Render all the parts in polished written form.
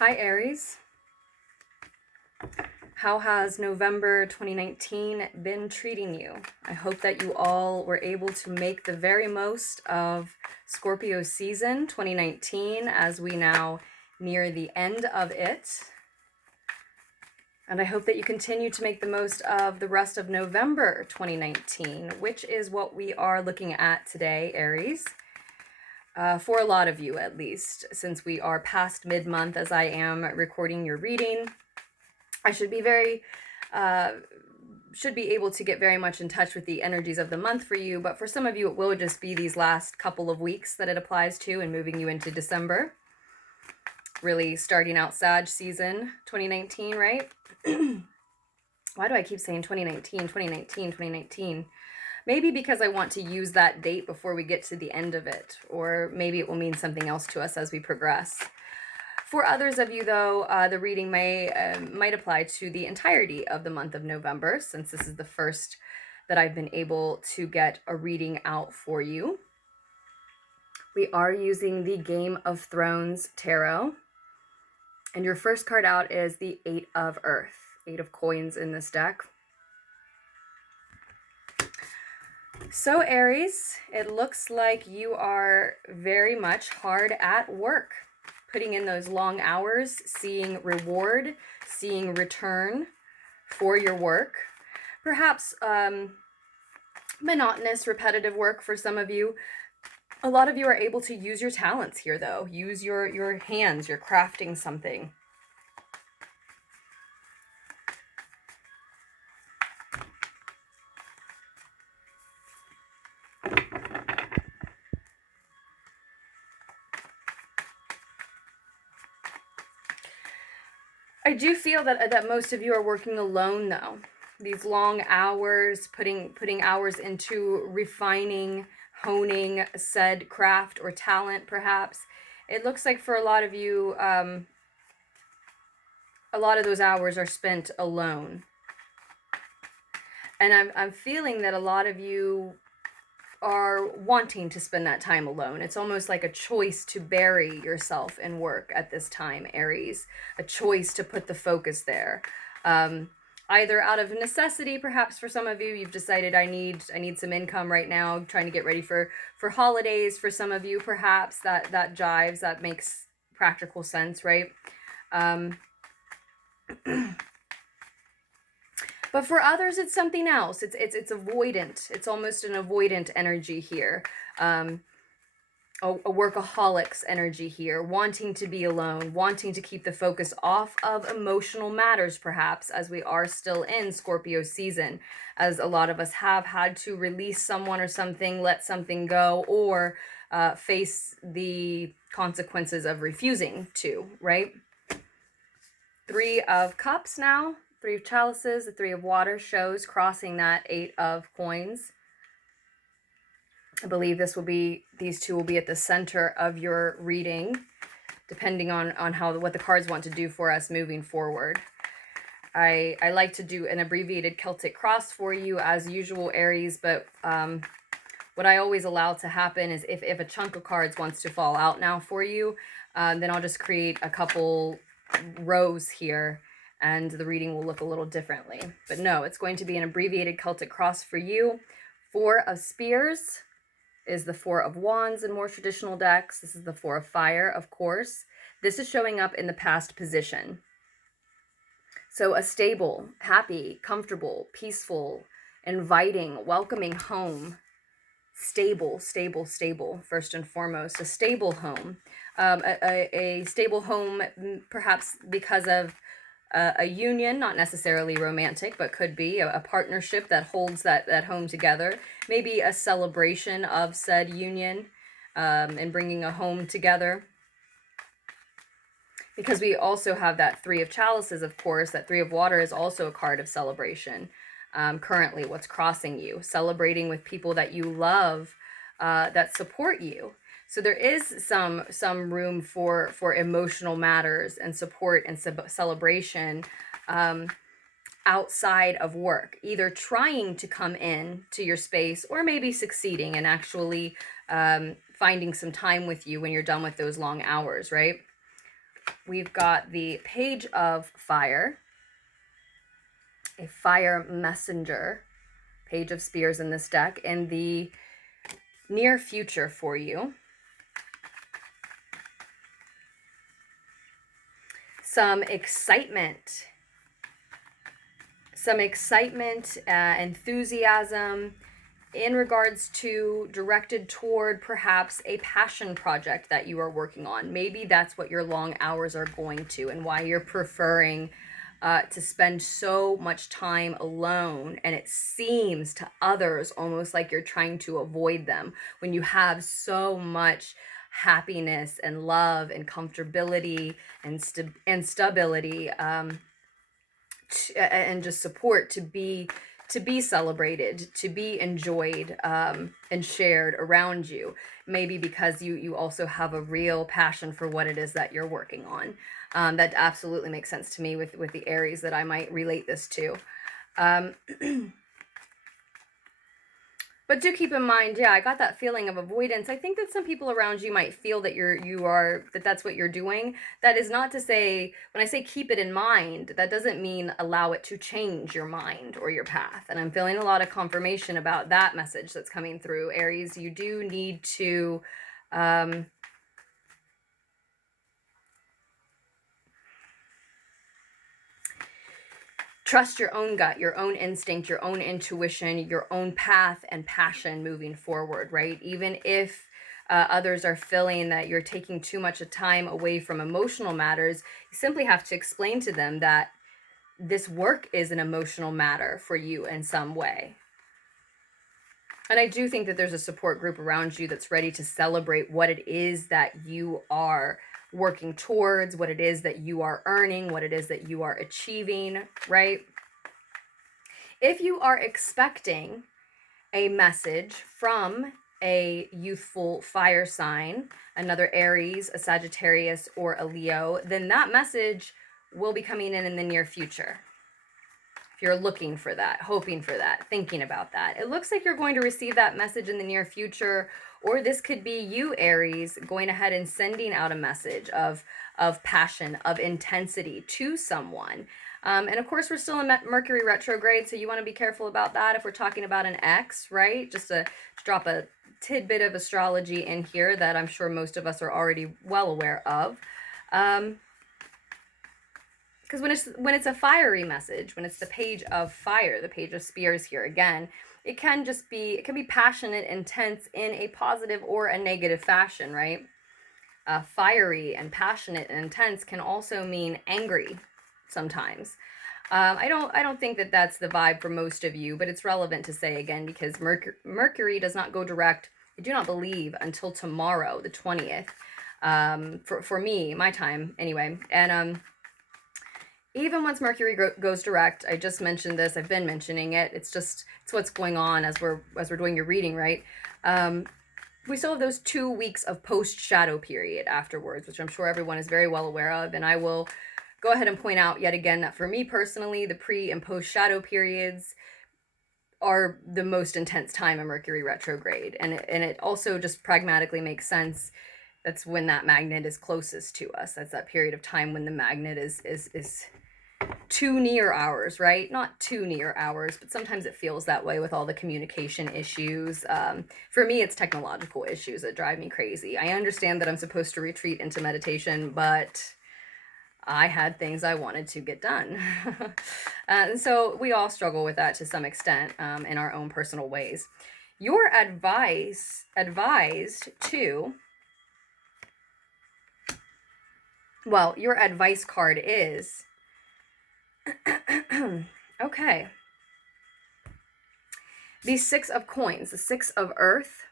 Hi Aries, how has November 2019 been treating you? I hope that you all were able to make the very most of Scorpio season 2019 as we now near the end of it. And I hope that you continue to make the most of the rest of November 2019, which is what we are looking at today, Aries. For a lot of you at least, since we are past mid-month as I am recording your reading. I should be able to get very much in touch with the energies of the month for you, but for some of you it will just be these last couple of weeks that it applies to and moving you into December. Really starting out Sag season 2019, right? Why do I keep saying 2019, 2019, 2019? Maybe because I want to use that date before we get to the end of it, or maybe it will mean something else to us as we progress. For others of you, though, the reading might apply to the entirety of the month of November, since this is the first that I've been able to get a reading out for you. We are using the Game of Thrones Tarot, and your first card out is the Eight of Earth, 8 of coins in this deck. So Aries, it looks like you are very much hard at work, putting in those long hours, seeing reward, seeing return for your work. Perhaps monotonous, repetitive work for some of you. A lot of you are able to use your talents here, though. Use your hands, you're crafting something. I do feel that most of you are working alone, though. These long hours, putting hours into refining, honing said craft or talent, perhaps. It looks like for a lot of you, a lot of those hours are spent alone. And I'm feeling that a lot of you are wanting to spend that time alone. It's almost like a choice to bury yourself in work at this time, Aries. A choice to put the focus there. Either out of necessity, perhaps for some of you, you've decided I need some income right now, trying to get ready for holidays. For some of you, perhaps that jives, that makes practical sense, right? But for others, it's something else. It's avoidant. It's almost an avoidant energy here. A workaholic's energy here, wanting to be alone, wanting to keep the focus off of emotional matters, perhaps, as we are still in Scorpio season, as a lot of us have had to release someone or something, let something go, or face the consequences of refusing to, right? 3 of Cups now. 3 of Chalices, the 3 of Water shows crossing that 8 of Coins. I believe these two will be at the center of your reading, depending on what the cards want to do for us moving forward. I like to do an abbreviated Celtic cross for you as usual, Aries, but what I always allow to happen is if a chunk of cards wants to fall out now for you, then I'll just create a couple rows here and the reading will look a little differently. But no, it's going to be an abbreviated Celtic cross for you. 4 of Spears is the 4 of Wands in more traditional decks. This is the 4 of Fire, of course. This is showing up in the past position. So a stable, happy, comfortable, peaceful, inviting, welcoming home. Stable, first and foremost. A stable home. A stable home, perhaps because of a union, not necessarily romantic, but could be a partnership that holds that home together. Maybe a celebration of said union and bringing a home together. Because we also have that 3 of Chalices, of course. That 3 of Water is also a card of celebration. Currently, what's crossing you. Celebrating with people that you love, that support you. So there is some room for emotional matters and support and celebration outside of work, either trying to come in to your space or maybe succeeding and actually finding some time with you when you're done with those long hours, right? we've got the Page of Fire, a fire messenger, Page of Spears in this deck, in the near future for you. Some excitement, enthusiasm in regards to directed toward perhaps a passion project that you are working on. Maybe that's what your long hours are going to, and why you're preferring to spend so much time alone, and it seems to others almost like you're trying to avoid them when you have so much happiness and love and comfortability and stability, and just support to be celebrated, to be enjoyed, and shared around you. Maybe because you also have a real passion for what it is that you're working on. That absolutely makes sense to me with the Aries that I might relate this to. But do keep in mind, yeah, I got that feeling of avoidance. I think that some people around you might feel that that's what you're doing. That is not to say, when I say keep it in mind, that doesn't mean allow it to change your mind or your path. And I'm feeling a lot of confirmation about that message that's coming through, Aries. You do need to trust your own gut, your own instinct, your own intuition, your own path and passion moving forward, right? Even if others are feeling that you're taking too much of time away from emotional matters, you simply have to explain to them that this work is an emotional matter for you in some way. And I do think that there's a support group around you that's ready to celebrate what it is that you are working towards, what it is that you are earning, what it is that you are achieving, right? If you are expecting a message from a youthful fire sign, another Aries, a Sagittarius, or a Leo, then that message will be coming in the near future. If you're looking for that, hoping for that, thinking about that, it looks like you're going to receive that message in the near future. Or this could be you, Aries, going ahead and sending out a message of passion, of intensity to someone. And of course, we're still in Mercury retrograde, so you want to be careful about that if we're talking about an ex, right? Just to drop a tidbit of astrology in here that I'm sure most of us are already well aware of. Because when it's a fiery message, when it's the Page of Fire, the Page of Spears here again, it can be passionate, intense in a positive or a negative fashion, right? Fiery and passionate and intense can also mean angry sometimes. I don't think that that's the vibe for most of you, but it's relevant to say again because Mercury does not go direct, I do not believe, until tomorrow, the 20th. For me, my time anyway. And even once Mercury goes direct, I just mentioned this, I've been mentioning it, it's what's going on as we're doing your reading, right? We still have those 2 weeks of post-shadow period afterwards, which I'm sure everyone is very well aware of, and I will go ahead and point out yet again that for me personally, the pre- and post-shadow periods are the most intense time of Mercury retrograde, and it also just pragmatically makes sense. That's when that magnet is closest to us. That's that period of time when the magnet is too near ours, right? Not too near ours, but sometimes it feels that way with all the communication issues. For me, it's technological issues that drive me crazy. I understand that I'm supposed to retreat into meditation, but I had things I wanted to get done. And so we all struggle with that to some extent, in our own personal ways. Your advised to, well, your advice card is, okay, the Six of Coins, the Six of Earth,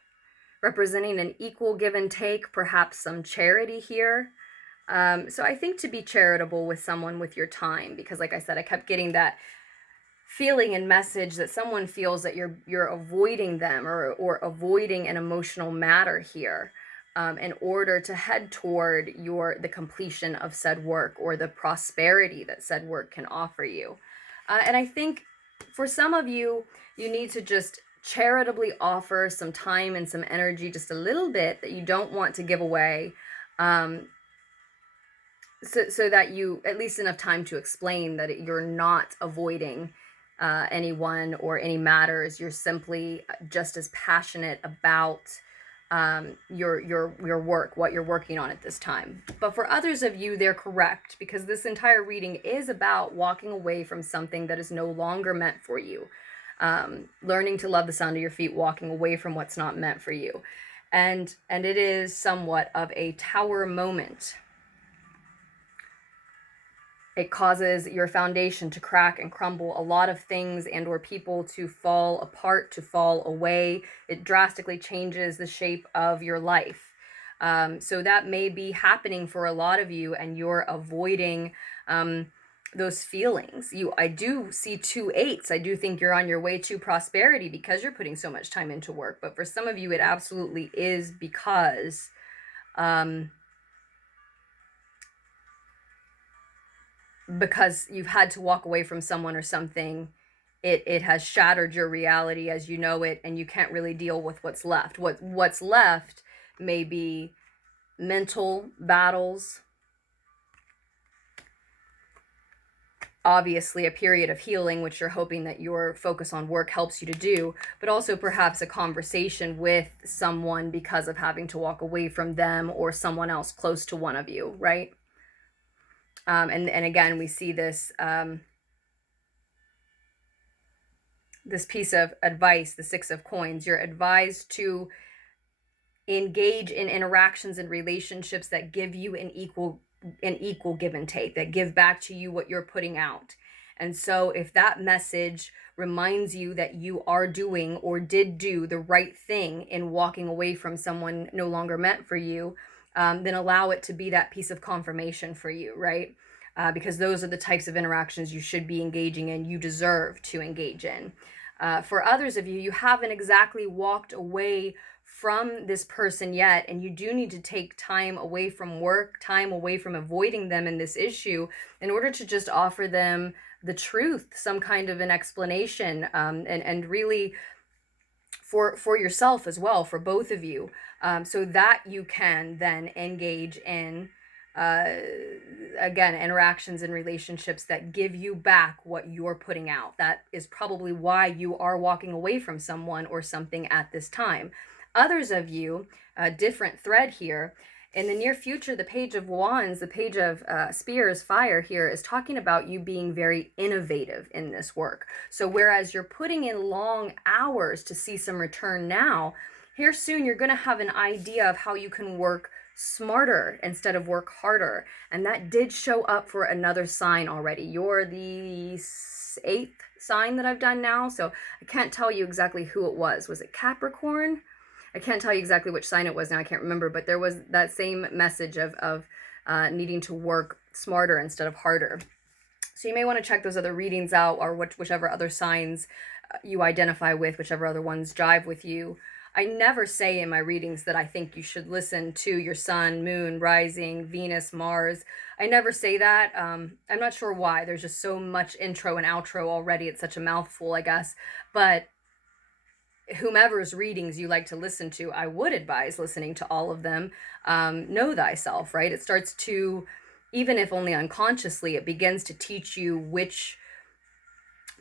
representing an equal give and take, perhaps some charity here. So I think to be charitable with someone with your time, because like I said, I kept getting that feeling and message that someone feels that you're avoiding them or avoiding an emotional matter here, in order to head toward the completion of said work or the prosperity that said work can offer you. And I think for some of you, you need to just charitably offer some time and some energy, just a little bit that you don't want to give away, so that you at least enough time to explain that you're not avoiding anyone or any matters. You're simply just as passionate about your work, what you're working on at this time. But for others of you, they're correct, because this entire reading is about walking away from something that is no longer meant for you. Learning to love the sound of your feet, walking away from what's not meant for you. And it is somewhat of a tower moment. It causes your foundation to crack and crumble, a lot of things and or people to fall apart, to fall away. It drastically changes the shape of your life. So that may be happening for a lot of you, and you're avoiding those feelings. I do see 2 8s. I do think you're on your way to prosperity because you're putting so much time into work. But for some of you, it absolutely is because you've had to walk away from someone or something. It has shattered your reality as you know it, and you can't really deal with what's left. What's left may be mental battles, obviously a period of healing, which you're hoping that your focus on work helps you to do, but also perhaps a conversation with someone because of having to walk away from them or someone else close to one of you, right? And again, we see this this piece of advice, the 6 of coins. You're advised to engage in interactions and relationships that give you an equal give and take, that give back to you what you're putting out. And so if that message reminds you that you are doing or did do the right thing in walking away from someone no longer meant for you, then allow it to be that piece of confirmation for you, right? Because those are the types of interactions you should be engaging in, you deserve to engage in. For others of you, you haven't exactly walked away from this person yet, and you do need to take time away from work, time away from avoiding them in this issue, in order to just offer them the truth, some kind of an explanation, and really for yourself as well, for both of you, so that you can then engage in again, interactions and relationships that give you back what you're putting out. That is probably why you are walking away from someone or something at this time. Others of you, a different thread here. In the near future, the Page of Wands, the Page of Spears, fire here, is talking about you being very innovative in this work. So whereas you're putting in long hours to see some return now, here soon you're going to have an idea of how you can work smarter instead of work harder. And that did show up for another sign already. You're the 8th sign that I've done now, so I can't tell you exactly who it was. Was it Capricorn? I can't tell you exactly which sign it was now, I can't remember, but there was that same message of needing to work smarter instead of harder. So you may want to check those other readings out, or whichever other signs you identify with, whichever other ones jive with you. I never say in my readings that I think you should listen to your sun, moon, rising, Venus, Mars. I never say that. I'm not sure why. There's just so much intro and outro already. It's such a mouthful, I guess. But whomever's readings you like to listen to, I would advise listening to all of them. Know thyself, right? It starts to, even if only unconsciously, it begins to teach you which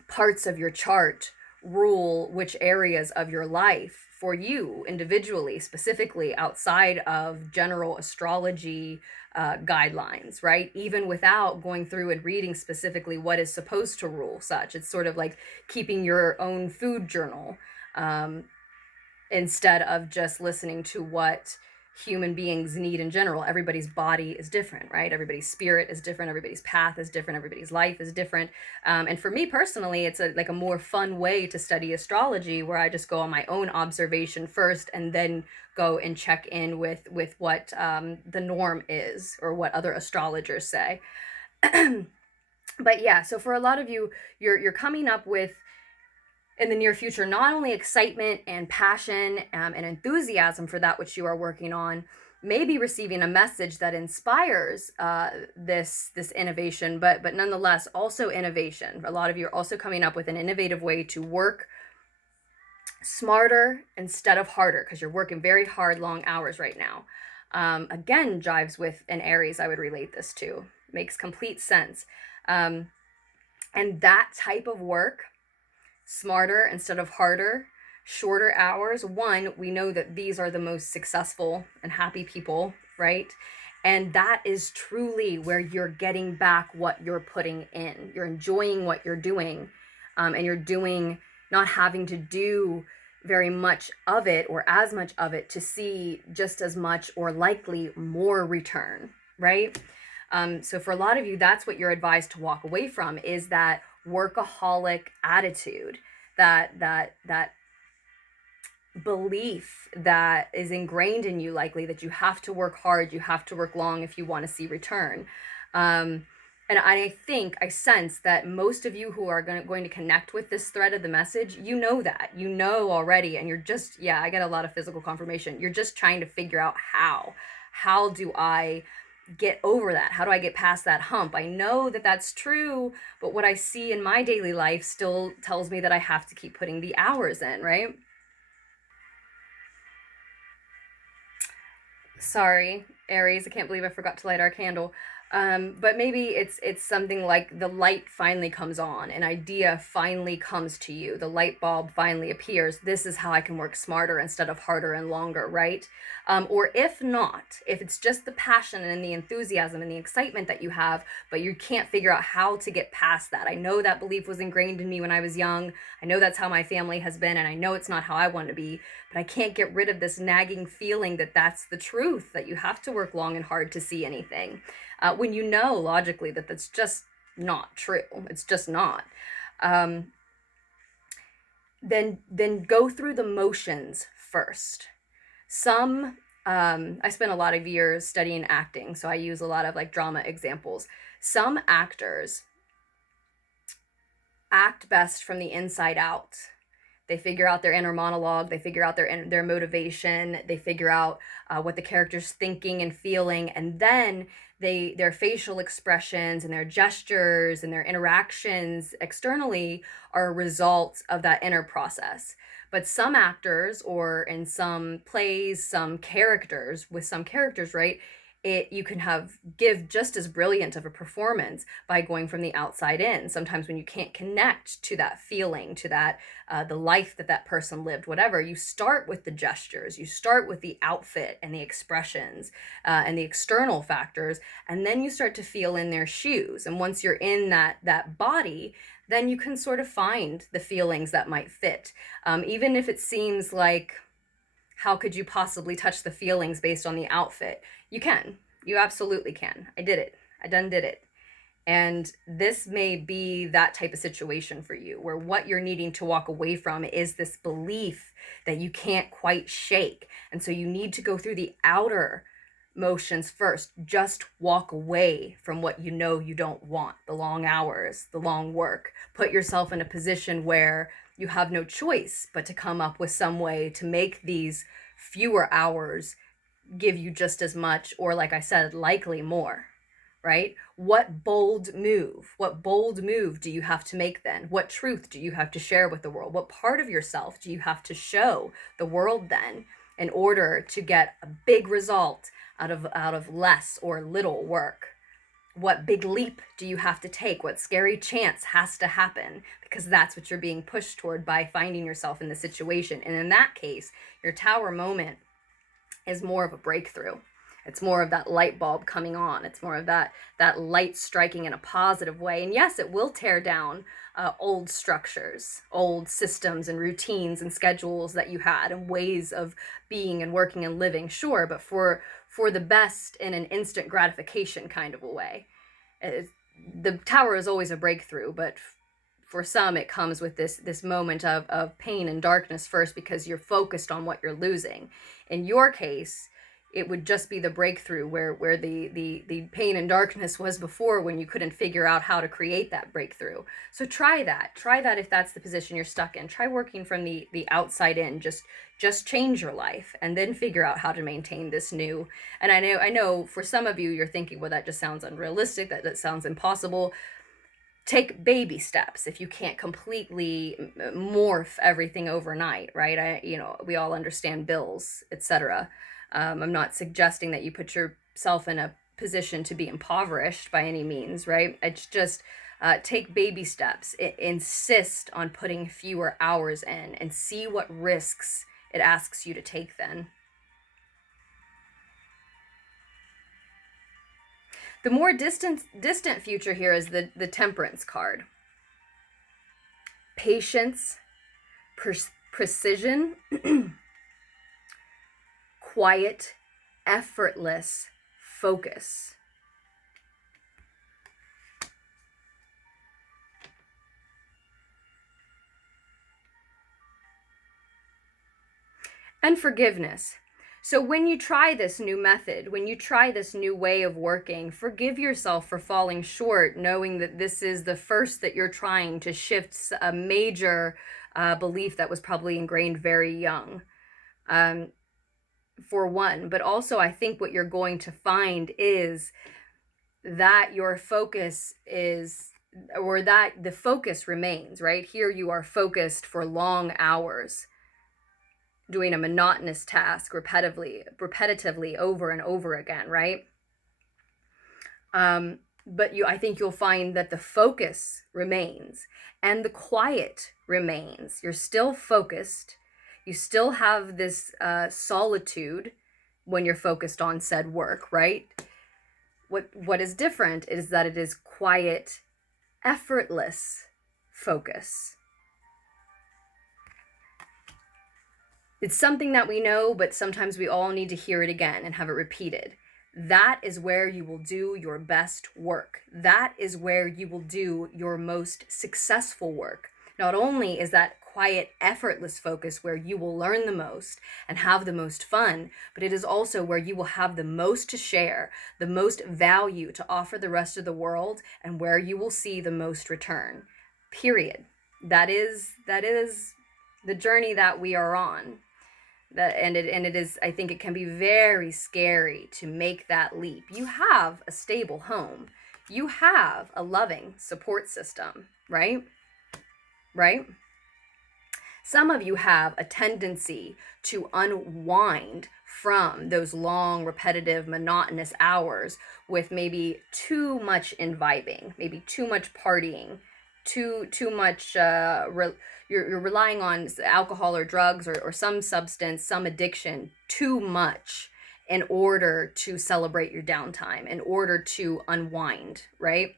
parts of your chart rule which areas of your life for you individually, specifically outside of general astrology guidelines, right? Even without going through and reading specifically what is supposed to rule such. It's sort of like keeping your own food journal, instead of just listening to what human beings need in general. Everybody's body is different, right? Everybody's spirit is different. Everybody's path is different. Everybody's life is different. And for me personally, it's like a more fun way to study astrology, where I just go on my own observation first and then go and check in with what the norm is, or what other astrologers say. But yeah, so for a lot of you, you're coming up with, in the near future, not only excitement and passion and enthusiasm for that which you are working on, maybe receiving a message that inspires this innovation, but nonetheless also innovation. A lot of you are also coming up with an innovative way to work smarter instead of harder, because you're working very hard, long hours right now. again jives with an Aries. I would relate this to. Makes complete sense. Um, and that type of work, smarter instead of harder, shorter hours. One, we know that these are the most successful and happy people, right? And that is truly where you're getting back what you're putting in. You're enjoying what you're doing, and you're doing, not having to do very much of it or as much of it to see just as much or likely more return, right? So for a lot of you, that's what you're advised to walk away from, is that workaholic attitude, that belief that is ingrained in you, likely, that you have to work hard, you have to work long if you want to see return. And I sense that most of you who are going to connect with this thread of the message, you know that. You know already, and you're just, yeah, I get a lot of physical confirmation. You're just trying to figure out how. How do I get over that? How do I get past that hump? I know that that's true, but what I see in my daily life still tells me that I have to keep putting the hours in, right? Sorry, Aries, I can't believe I forgot to light our candle. But maybe it's something like the light finally comes on, an idea finally comes to you, the light bulb finally appears. This is how I can work smarter instead of harder and longer, right? Or if not, if it's just the passion and the enthusiasm and the excitement that you have, but you can't figure out how to get past that. I know that belief was ingrained in me when I was young. I know that's how my family has been, and I know it's not how I want to be, but I can't get rid of this nagging feeling that that's the truth, that you have to work long and hard to see anything. When you know logically that that's just not true, it's just not. Um, then go through the motions first. Some I spent a lot of years studying acting, so I use a lot of like drama examples. Some actors act best from the inside out. They figure out their inner monologue, they figure out their motivation, they figure out what the character's thinking and feeling, and then their facial expressions and their gestures and their interactions externally are results of that inner process. But some actors, or in some plays, some characters, with some characters, right, you can give just as brilliant of a performance by going from the outside in. Sometimes when you can't connect to that feeling, to that the life that person lived, whatever, you start with the gestures, you start with the outfit and the expressions, and the external factors, and then you start to feel in their shoes. And once you're in that body, then you can sort of find the feelings that might fit, even if it seems like, how could you possibly touch the feelings based on the outfit? You can. You absolutely can. I did it. I done did it. And this may be that type of situation for you, where what you're needing to walk away from is this belief that you can't quite shake. And so you need to go through the outer motions first. Just walk away from what you know you don't want, the long hours, the long work. Put yourself in a position where you have no choice but to come up with some way to make these fewer hours give you just as much, or like I said, likely more, right? What bold move do you have to make then? What truth do you have to share with the world? What part of yourself do you have to show the world then, in order to get a big result out of less or little work? What big leap do you have to take? What scary chance has to happen? Because that's what you're being pushed toward by finding yourself in the situation. And in that case, your tower moment is more of a breakthrough. It's more of that light bulb coming on. It's more of that light striking in a positive way. And yes, it will tear down old structures, old systems and routines and schedules that you had, and ways of being and working and living, sure, but for the best, in an instant gratification kind of a way. The tower is always a breakthrough, but for some it comes with this moment of pain and darkness first, because you're focused on what you're losing. In your case, it would just be the breakthrough, where the pain and darkness was before, when you couldn't figure out how to create that breakthrough. So try that if that's the position you're stuck in. Try working from the outside in. Just change your life, and then figure out how to maintain this new. And I know for some of you, you're thinking, well, that just sounds unrealistic, that sounds impossible. Take baby steps. If you can't completely morph everything overnight, right? We all understand bills, etc. I'm not suggesting that you put yourself in a position to be impoverished by any means, right? It's just take baby steps. Insist on putting fewer hours in and see what risks it asks you to take then. The more distant future here is the Temperance card. Patience, precision, quiet, effortless focus. And forgiveness. So when you try this new method, when you try this new way of working, forgive yourself for falling short, knowing that this is the first that you're trying to shift a major belief that was probably ingrained very young, for one. But also, I think what you're going to find is that your focus is, or that the focus remains, right? Here you are focused for long hours, doing a monotonous task repetitively over and over again, right? But I think you'll find that the focus remains and the quiet remains. You're still focused. You still have this solitude when you're focused on said work, right? What is different is that it is quiet, effortless focus. It's something that we know, but sometimes we all need to hear it again and have it repeated. That is where you will do your best work. That is where you will do your most successful work. Not only is that quiet, effortless focus where you will learn the most and have the most fun, but it is also where you will have the most to share, the most value to offer the rest of the world, and where you will see the most return. Period. That is the journey that we are on. And it is, I think it can be very scary to make that leap. You have a stable home. You have a loving support system, right? Right? Some of you have a tendency to unwind from those long, repetitive, monotonous hours with maybe too much imbibing, maybe too much partying, too much you're relying on alcohol or drugs or some substance, some addiction too much in order to celebrate your downtime, in order to unwind, right?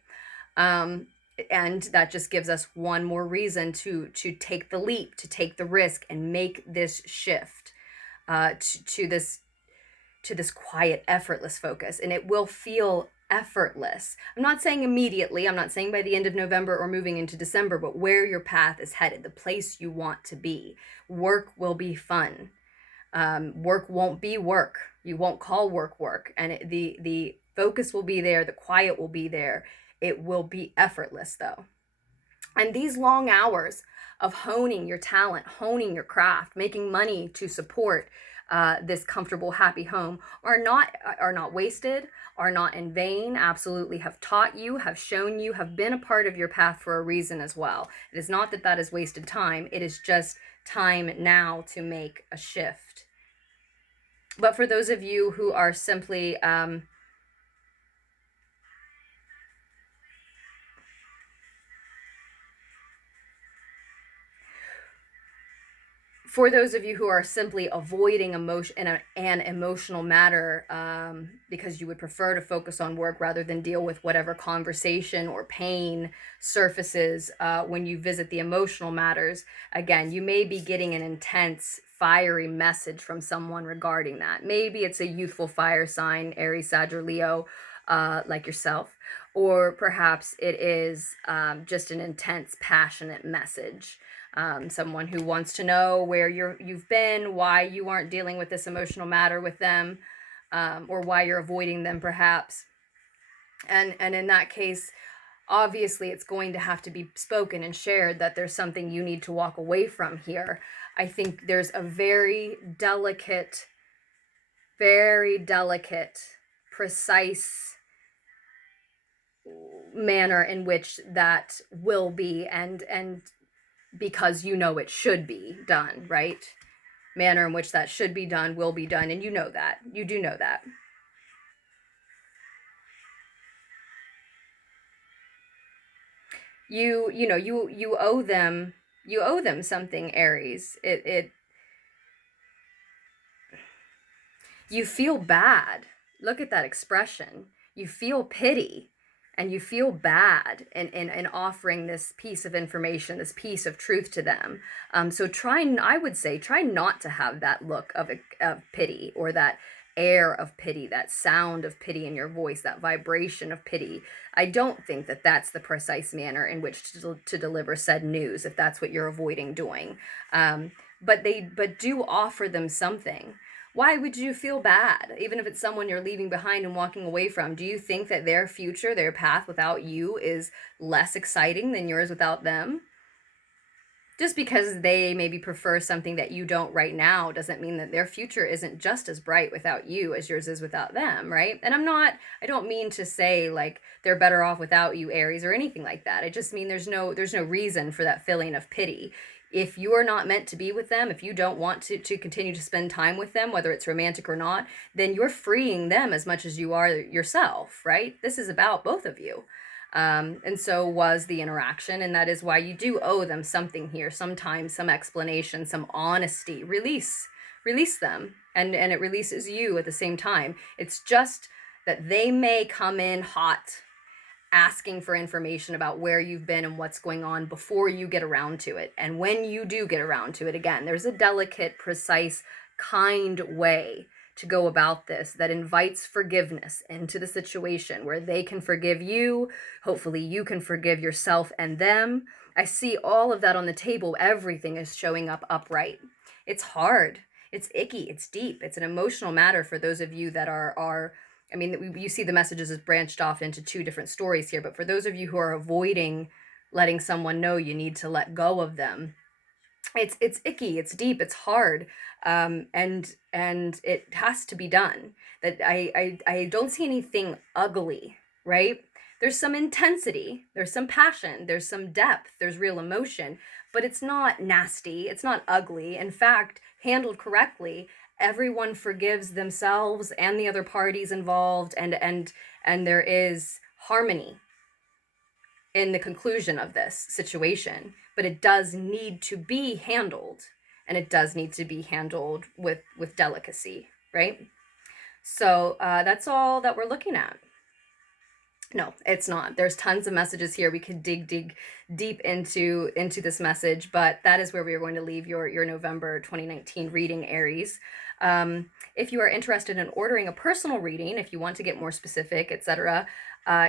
And that just gives us one more reason to take the leap, to take the risk and make this shift to this quiet, effortless focus. And it will feel effortless. I'm not saying immediately, I'm not saying by the end of November or moving into December, but where your path is headed, the place you want to be. Work will be fun. Work won't be work. You won't call work work. And the focus will be there, the quiet will be there. It will be effortless though. And these long hours of honing your talent, honing your craft, making money to support this comfortable, happy home are not wasted, are not in vain, absolutely have taught you, have shown you, have been a part of your path for a reason as well. It is not that is wasted time. It is just time now to make a shift. But for those of you who are simply for those of you who are simply avoiding emotion in an emotional matter because you would prefer to focus on work rather than deal with whatever conversation or pain surfaces when you visit the emotional matters, again, you may be getting an intense, fiery message from someone regarding that. Maybe it's a youthful fire sign, Aries, Sag, or Leo, like yourself, or perhaps it is just an intense, passionate message. Someone who wants to know where you've been, why you aren't dealing with this emotional matter with them, or why you're avoiding them perhaps. And in that case, obviously it's going to have to be spoken and shared that there's something you need to walk away from here. I think there's a very delicate, precise manner in which that will be, and because you know it should be done, right? manner in which that should be done will be done, and you know that. You do know that. You owe them, something, Aries. You feel bad. Look at that expression. You feel pity and you feel bad in offering this piece of information, this piece of truth to them. So I would say, try not to have that look of pity, or that air of pity, that sound of pity in your voice, that vibration of pity. I don't think that that's the precise manner in which to deliver said news, if that's what you're avoiding doing. But do offer them something. Why would you feel bad, even if it's someone you're leaving behind and walking away from? Do you think that their future, their path without you is less exciting than yours without them? Just because they maybe prefer something that you don't right now doesn't mean that their future isn't just as bright without you as yours is without them, right? And I don't mean to say like they're better off without you, Aries, or anything like that. I just mean there's no reason for that feeling of pity. If you are not meant to be with them, if you don't want to continue to spend time with them, whether it's romantic or not, then you're freeing them as much as you are yourself, right? This is about both of you. And so was the interaction, and that is why you do owe them something here, sometimes some explanation, some honesty. Release them, and it releases you at the same time. It's just that they may come in hot, asking for information about where you've been and what's going on before you get around to it. And when you do get around to it, again, there's a delicate, precise, kind way to go about this that invites forgiveness into the situation, where they can forgive you. Hopefully you can forgive yourself and them. I see all of that on the table. Everything is showing up upright. It's hard. It's icky. It's deep. It's an emotional matter for those of you that are I mean, you see the messages as branched off into two different stories here, but for those of you who are avoiding letting someone know you need to let go of them, it's icky, it's deep, it's hard, and it has to be done. That I don't see anything ugly, right? There's some intensity, there's some passion, there's some depth, there's real emotion, but it's not nasty, it's not ugly. In fact, handled correctly, everyone forgives themselves and the other parties involved, and there is harmony in the conclusion of this situation. But it does need to be handled, and it does need to be handled with delicacy, right? So that's all that we're looking at. No, it's not. There's tons of messages here. We could dig deep into this message, but that is where we are going to leave your November 2019 reading, Aries. If you are interested in ordering a personal reading, if you want to get more specific, etc.,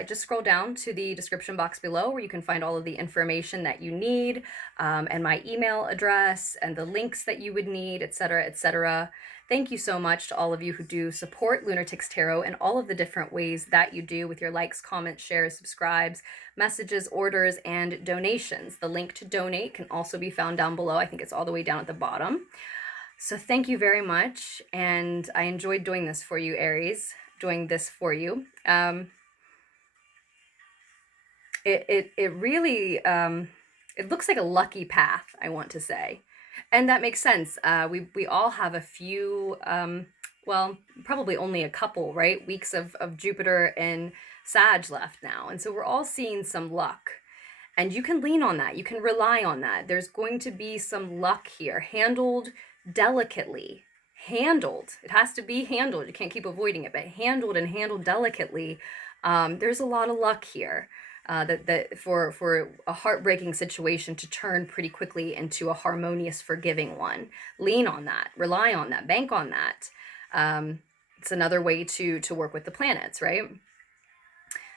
just scroll down to the description box below, where you can find all of the information that you need, and my email address and the links that you would need, etc., etc. Thank you so much to all of you who do support Lunatics Tarot in all of the different ways that you do, with your likes, comments, shares, subscribes, messages, orders, and donations. The link to donate can also be found down below. I think it's all the way down at the bottom. So thank you very much, and I enjoyed doing this for you, Aries, doing this for you. It really, it looks like a lucky path, I want to say. And that makes sense. We all have a few, well, probably only a couple, right? Weeks of Jupiter and Sag left now. And so we're all seeing some luck. And you can lean on that. You can rely on that. There's going to be some luck here, handled delicately. Handled. It has to be handled. You can't keep avoiding it, but handled and handled delicately. There's a lot of luck here. That for a heartbreaking situation to turn pretty quickly into a harmonious, forgiving one. Lean on that, rely on that, bank on that. It's another way to work with the planets, right?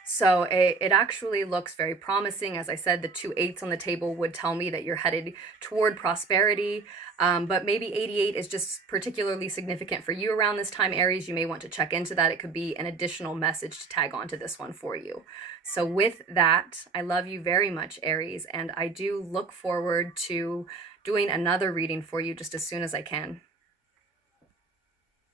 So it actually looks very promising. As I said, the 2 8s on the table would tell me that you're headed toward prosperity. But maybe 88 is just particularly significant for you around this time, Aries. You may want to check into that. It could be an additional message to tag onto this one for you. So with that, I love you very much, Aries, and I do look forward to doing another reading for you just as soon as I can.